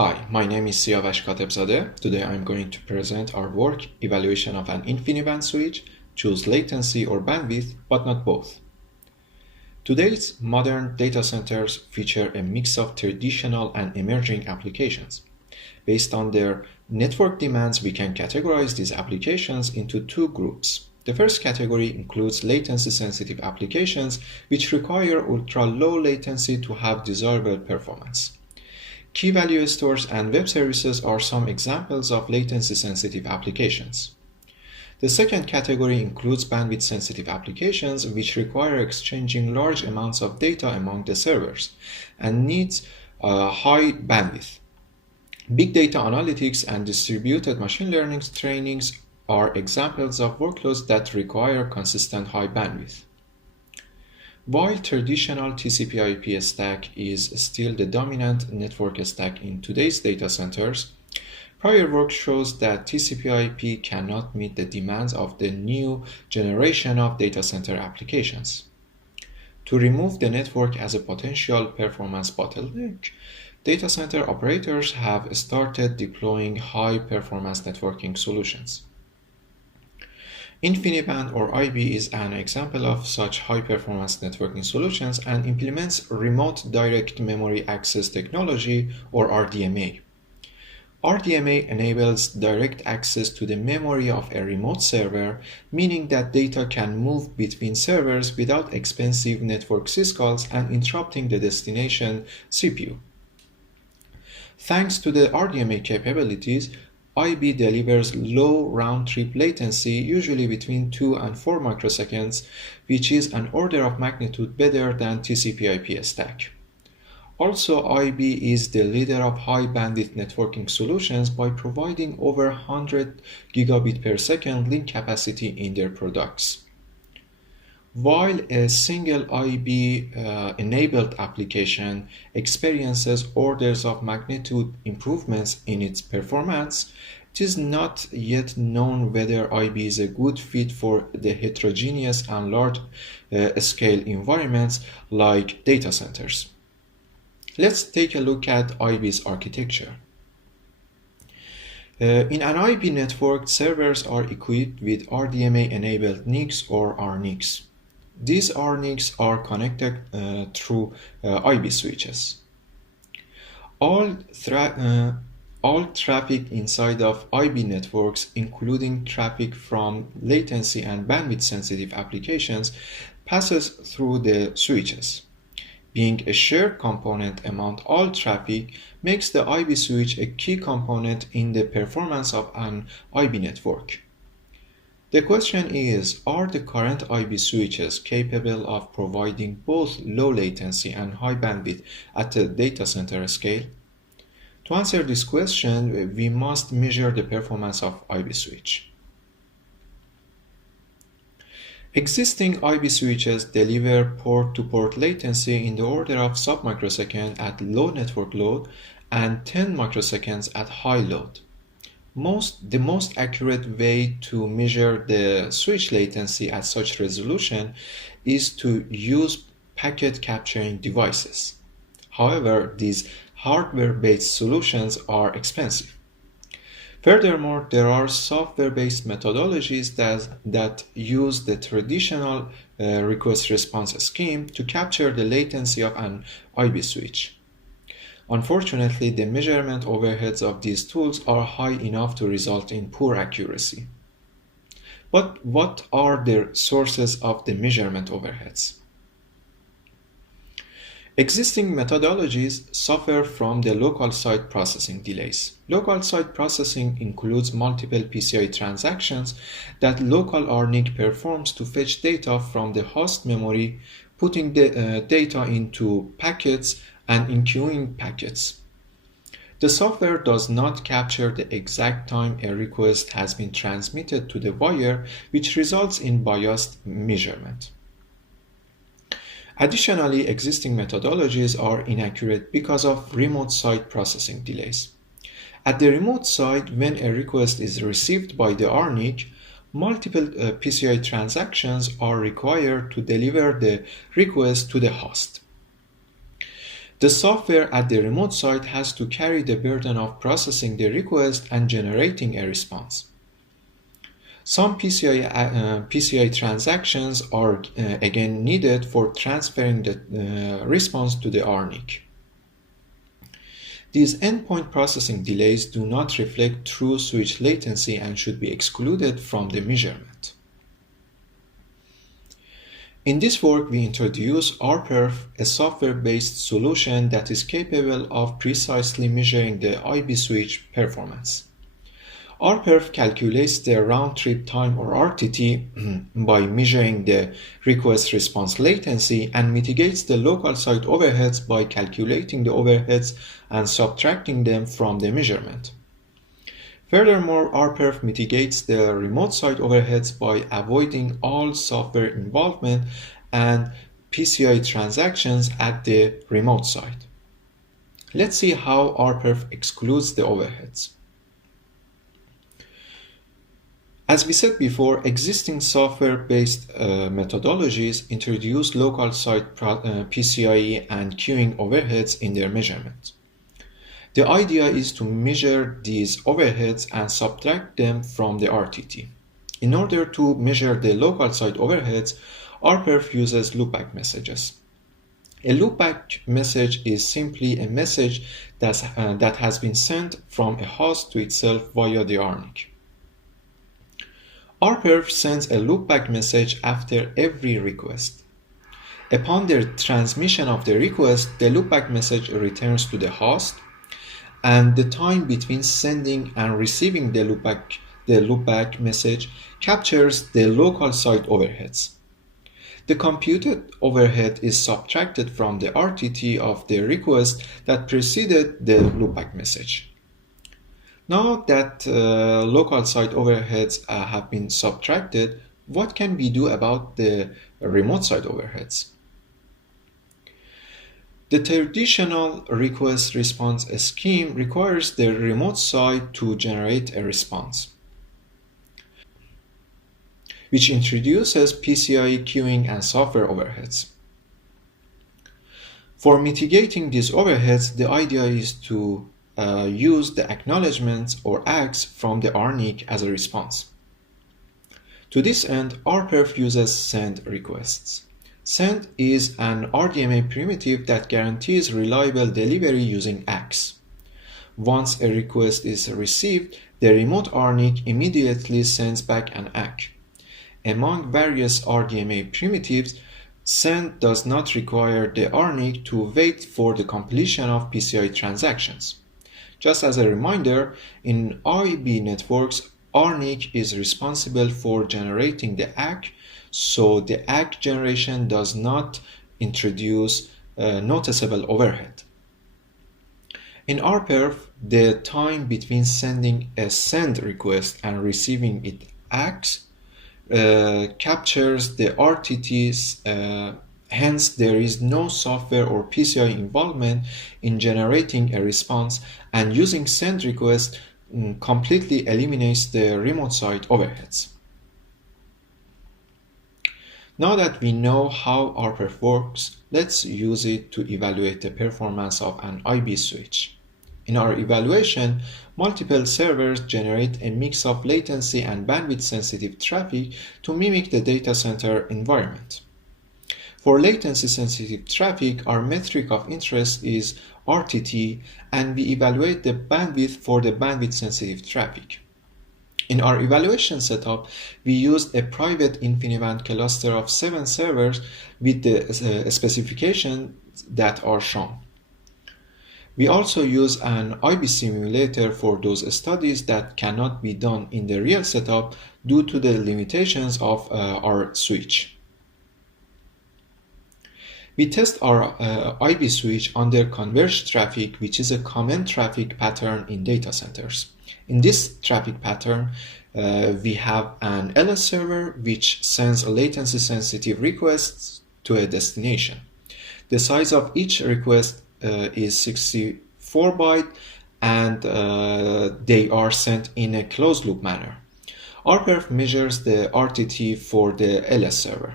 Hi, my name is Siavash Katebzadeh. Today I'm going to present our work, evaluation of an InfiniBand switch, choose latency or bandwidth, but not both. Today's modern data centers feature a mix of traditional and emerging applications. Based on their network demands, we can categorize these applications into two groups. The first category includes latency-sensitive applications, which require ultra-low latency to have desirable performance. Key value stores and web services are some examples of latency-sensitive applications. The second category includes bandwidth-sensitive applications, which require exchanging large amounts of data among the servers and needs high bandwidth. Big data analytics and distributed machine learning trainings are examples of workloads that require consistent high bandwidth. While traditional TCP/IP stack is still the dominant network stack in today's data centers, prior work shows that TCP/IP cannot meet the demands of the new generation of data center applications. To remove the network as a potential performance bottleneck, data center operators have started deploying high-performance networking solutions. InfiniBand or IB is an example of such high-performance networking solutions and implements Remote Direct Memory Access Technology or RDMA. RDMA enables direct access to the memory of a remote server, meaning that data can move between servers without expensive network syscalls and interrupting the destination CPU. Thanks to the RDMA capabilities, IB delivers low round-trip latency, usually between 2 and 4 microseconds, which is an order of magnitude better than TCP/IP stack. Also, IB is the leader of high-bandwidth networking solutions by providing over 100 gigabit per second link capacity in their products. While a single IB-enabled application experiences orders of magnitude improvements in its performance, it is not yet known whether IB is a good fit for the heterogeneous and large-scale environments like data centers. Let's take a look at IB's architecture. In an IB network, servers are equipped with RDMA-enabled NICs or RNICs. These RNICs are connected through IB switches. All traffic inside of IB networks, including traffic from latency and bandwidth-sensitive applications, passes through the switches. Being a shared component among all traffic makes the IB switch a key component in the performance of an IB network. The question is, are the current IB switches capable of providing both low latency and high bandwidth at the data center scale? To answer this question, we must measure the performance of IB switch. Existing IB switches deliver port-to-port latency in the order of sub-microsecond at low network load and 10 microseconds at high load. The most accurate way to measure the switch latency at such resolution is to use packet capturing devices. However, these hardware-based solutions are expensive. Furthermore, there are software-based methodologies that use the traditional request-response scheme to capture the latency of an IB switch. Unfortunately, the measurement overheads of these tools are high enough to result in poor accuracy. But what are the sources of the measurement overheads? Existing methodologies suffer from the local site processing delays. Local site processing includes multiple PCI transactions that local RNIC performs to fetch data from the host memory, putting the data into packets and enqueuing packets. The software does not capture the exact time a request has been transmitted to the wire, which results in biased measurement. Additionally, existing methodologies are inaccurate because of remote site processing delays. At the remote site, when a request is received by the RNIC, multiple PCI transactions are required to deliver the request to the host. The software at the remote site has to carry the burden of processing the request and generating a response. Some PCI transactions are again needed for transferring the response to the RNIC. These endpoint processing delays do not reflect true switch latency and should be excluded from the measurement. In this work, we introduce RPerf, a software-based solution that is capable of precisely measuring the IB switch performance. RPerf calculates the round-trip time, or RTT, by measuring the request-response latency and mitigates the local site overheads by calculating the overheads and subtracting them from the measurement. Furthermore, RPerf mitigates the remote site overheads by avoiding all software involvement and PCI transactions at the remote site. Let's see how RPerf excludes the overheads. As we said before, existing software-based methodologies introduce local site PCIe and queuing overheads in their measurement. The idea is to measure these overheads and subtract them from the RTT. In order to measure the local site overheads, RPerf uses loopback messages. A loopback message is simply a message that has been sent from a host to itself via the RNIC. RPerf sends a loopback message after every request. Upon the transmission of the request, the loopback message returns to the host, and the time between sending and receiving the loopback message captures the local site overheads. The computed overhead is subtracted from the RTT of the request that preceded the loopback message. Now that local site overheads have been subtracted, what can we do about the remote site overheads? The traditional request response scheme requires the remote site to generate a response, which introduces PCIe queuing and software overheads. For mitigating these overheads, the idea is to use the acknowledgements or ACKs from the RNIC as a response. To this end, RPerf uses send requests. Send is an RDMA primitive that guarantees reliable delivery using ACKs. Once a request is received, the remote RNIC immediately sends back an ACK. Among various RDMA primitives, send does not require the RNIC to wait for the completion of PCI transactions. Just as a reminder, in IB networks, RNIC is responsible for generating the ACK, so the ACK generation does not introduce noticeable overhead. In RPerf, the time between sending a send request and receiving its ACKs captures the RTTs, hence there is no software or PCI involvement in generating a response, and using send request completely eliminates the remote site overheads. Now that we know how RPerf works, let's use it to evaluate the performance of an IB switch. In our evaluation, multiple servers generate a mix of latency and bandwidth sensitive traffic to mimic the data center environment. For latency sensitive traffic, our metric of interest is RTT, and we evaluate the bandwidth for the bandwidth sensitive traffic. In our evaluation setup, we used a private InfiniBand cluster of 7 servers with the specifications that are shown. We also use an IB simulator for those studies that cannot be done in the real setup due to the limitations of our switch. We test our IB switch under converged traffic, which is a common traffic pattern in data centers. In this traffic pattern, we have an LS server which sends latency-sensitive requests to a destination. The size of each request is 64 bytes, and they are sent in a closed-loop manner. RPerf measures the RTT for the LS server.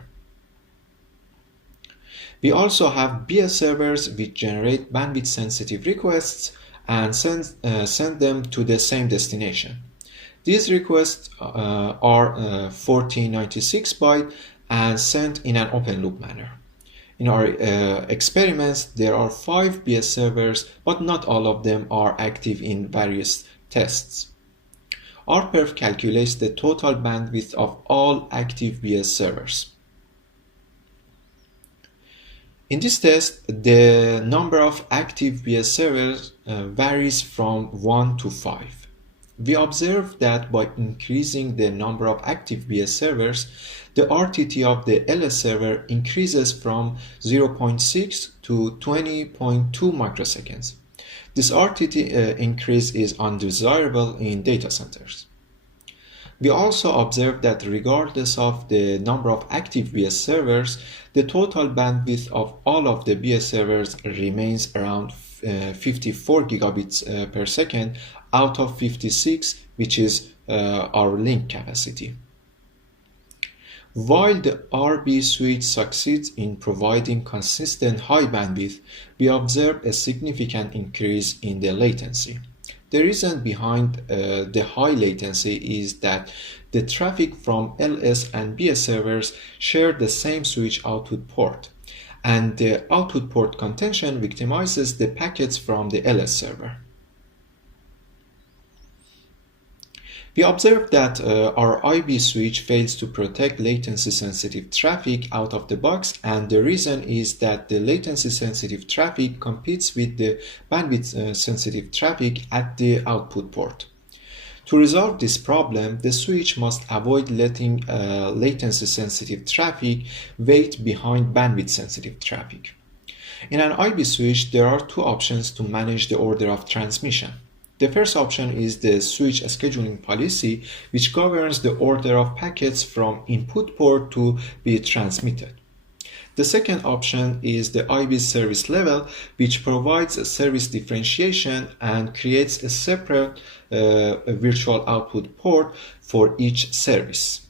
We also have BS servers which generate bandwidth sensitive requests and send them to the same destination. These requests are 4096 byte and sent in an open loop manner. In our experiments, there are 5 BS servers, but not all of them are active in various tests. RPerf calculates the total bandwidth of all active BS servers. In this test, the number of active BS servers varies from 1 to 5. We observed that by increasing the number of active BS servers, the RTT of the LS server increases from 0.6 to 20.2 microseconds. This RTT increase is undesirable in data centers. We also observed that regardless of the number of active BS servers, the total bandwidth of all of the BS servers remains around 54 gigabits per second out of 56, which is our link capacity. While the RB switch succeeds in providing consistent high bandwidth, we observe a significant increase in the latency. The reason behind the high latency is that the traffic from LS and BS servers share the same switch output port, and the output port contention victimizes the packets from the LS server. We observed that our IB switch fails to protect latency-sensitive traffic out of the box, and the reason is that the latency-sensitive traffic competes with the bandwidth-sensitive traffic at the output port. To resolve this problem, the switch must avoid letting latency-sensitive traffic wait behind bandwidth-sensitive traffic. In an IB switch, there are two options to manage the order of transmission. The first option is the switch scheduling policy, which governs the order of packets from input port to be transmitted. The second option is the IB service level, which provides a service differentiation and creates a separate virtual output port for each service.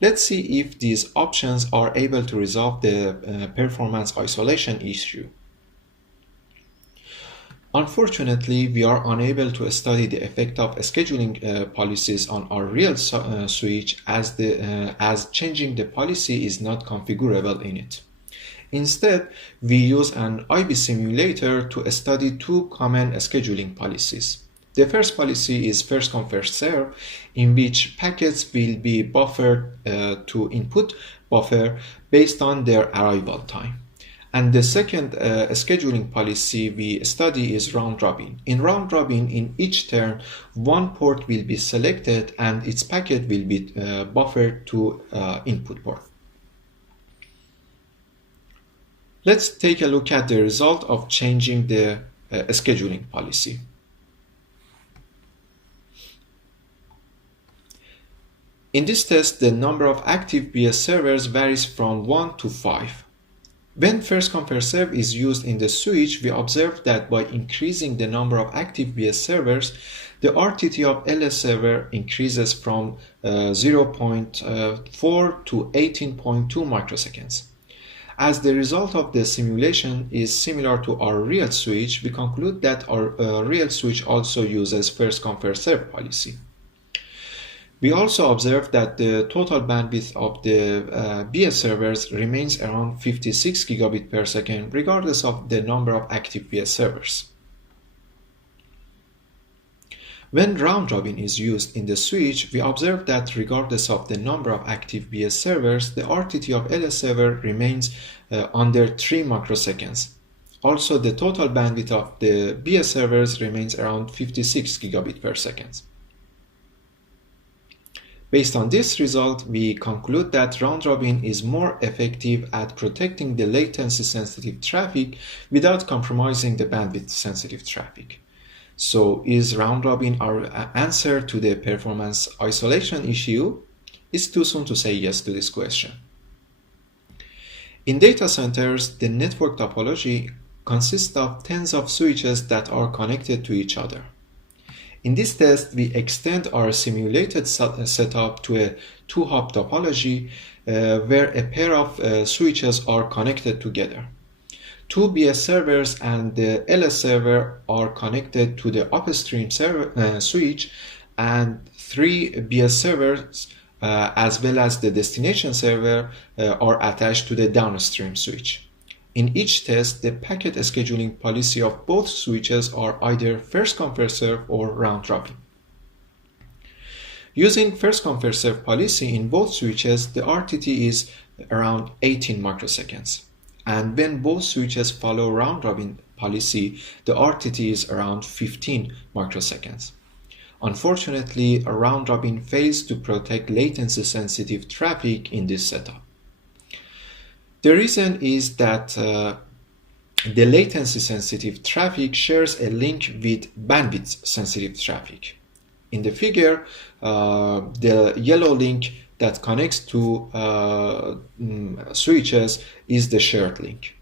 Let's see if these options are able to resolve the performance isolation issue. Unfortunately, we are unable to study the effect of scheduling policies on our real switch as changing the policy is not configurable in it. Instead, we use an IB simulator to study two common scheduling policies. The first policy is first come first serve, in which packets will be buffered to input buffer based on their arrival time. And the second scheduling policy we study is round robin. In round robin, in each turn, one port will be selected and its packet will be buffered to input port. Let's take a look at the result of changing the scheduling policy. In this test, the number of active BS servers varies from 1 to 5. When first come first serve is used in the switch, we observe that by increasing the number of active BS servers, the RTT of LS server increases from 0.4 to 18.2 microseconds. As the result of the simulation is similar to our real switch, we conclude that our real switch also uses first come first serve policy. We also observed that the total bandwidth of the BS servers remains around 56 gigabit per second regardless of the number of active BS servers. When round robin is used in the switch, we observe that regardless of the number of active BS servers, the RTT of LS server remains under 3 microseconds. Also, the total bandwidth of the BS servers remains around 56 gigabit per second. Based on this result, we conclude that round robin is more effective at protecting the latency-sensitive traffic without compromising the bandwidth-sensitive traffic. So, is round robin our answer to the performance isolation issue? It's too soon to say yes to this question. In data centers, the network topology consists of tens of switches that are connected to each other. In this test, we extend our simulated setup to a two-hop topology where a pair of switches are connected together. Two BS servers and the LS server are connected to the upstream switch, and three BS servers as well as the destination server are attached to the downstream switch. In each test, the packet scheduling policy of both switches are either first come first serve or round robin. Using first come first serve policy in both switches, the RTT is around 18 microseconds. And when both switches follow round robin policy, the RTT is around 15 microseconds. Unfortunately, a round robin fails to protect latency sensitive traffic in this setup. The reason is that the latency sensitive traffic shares a link with bandwidth sensitive traffic. In the figure, the yellow link that connects to switches is the shared link.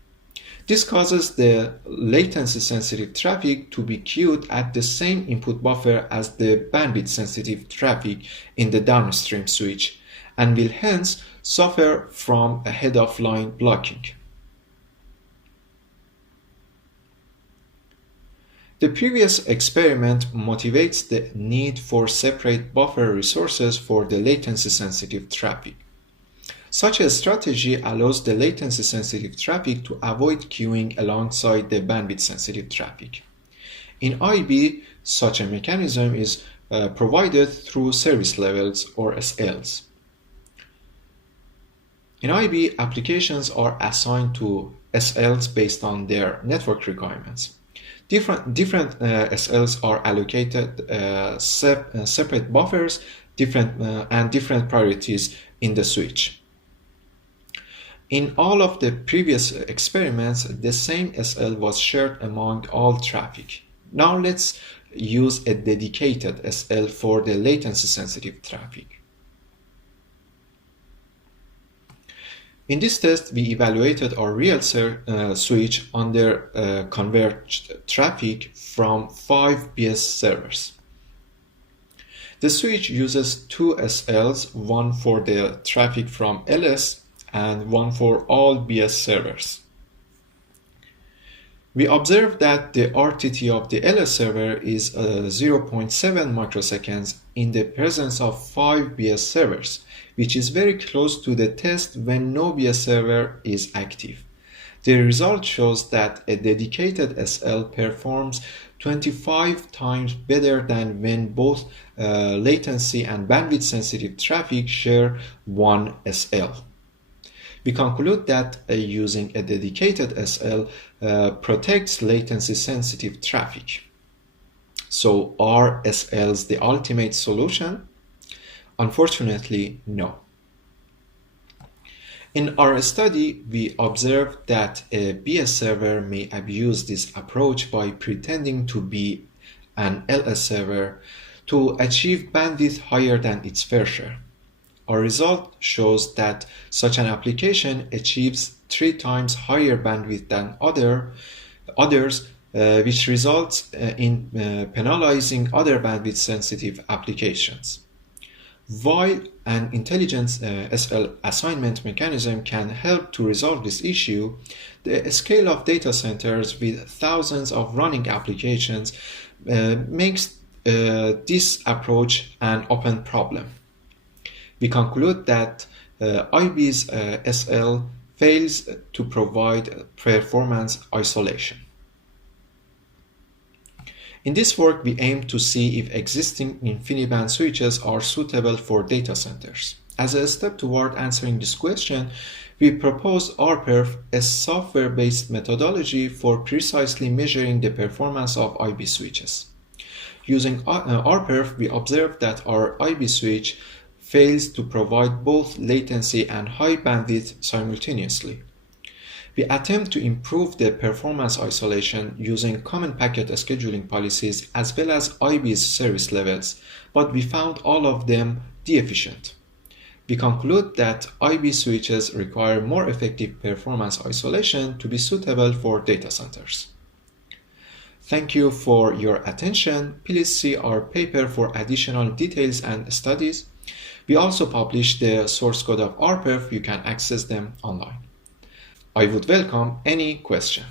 This causes the latency sensitive traffic to be queued at the same input buffer as the bandwidth sensitive traffic in the downstream switch, and will hence suffer from a head of line blocking. The previous experiment motivates the need for separate buffer resources for the latency sensitive traffic. Such a strategy allows the latency sensitive traffic to avoid queuing alongside the bandwidth sensitive traffic. In IB, such a mechanism is provided through service levels or SLs. In IB, applications are assigned to SLs based on their network requirements. Different SLs are allocated separate buffers, and different priorities in the switch. In all of the previous experiments, the same SL was shared among all traffic. Now let's use a dedicated SL for the latency sensitive traffic. In this test, we evaluated our real switch under converged traffic from 5 BS servers. The switch uses two SLs, one for the traffic from LS and one for all BS servers. We observed that the RTT of the LS server is 0.7 microseconds in the presence of 5 BS servers, which is very close to the test when no BS server is active. The result shows that a dedicated SL performs 25 times better than when both latency and bandwidth sensitive traffic share one SL. We conclude that using a dedicated SL protects latency sensitive traffic. So are SLs the ultimate solution? Unfortunately, no. In our study, we observed that a BS server may abuse this approach by pretending to be an LS server to achieve bandwidth higher than its fair share. Our result shows that such an application achieves 3 times higher bandwidth than others, which results in penalizing other bandwidth sensitive applications. While an intelligent SL assignment mechanism can help to resolve this issue, the scale of data centers with thousands of running applications makes this approach an open problem. We conclude that IB's SL fails to provide performance isolation. In this work, we aim to see if existing InfiniBand switches are suitable for data centers. As a step toward answering this question, we propose RPerf, a software-based methodology for precisely measuring the performance of IB switches. Using RPerf, we observe that our IB switch fails to provide both latency and high bandwidth simultaneously. We attempt to improve the performance isolation using common packet scheduling policies as well as IB's service levels, but we found all of them deficient. We conclude that IB switches require more effective performance isolation to be suitable for data centers. Thank you for your attention. Please see our paper for additional details and studies. We also published the source code of RPerf. You can access them online. I would welcome any question.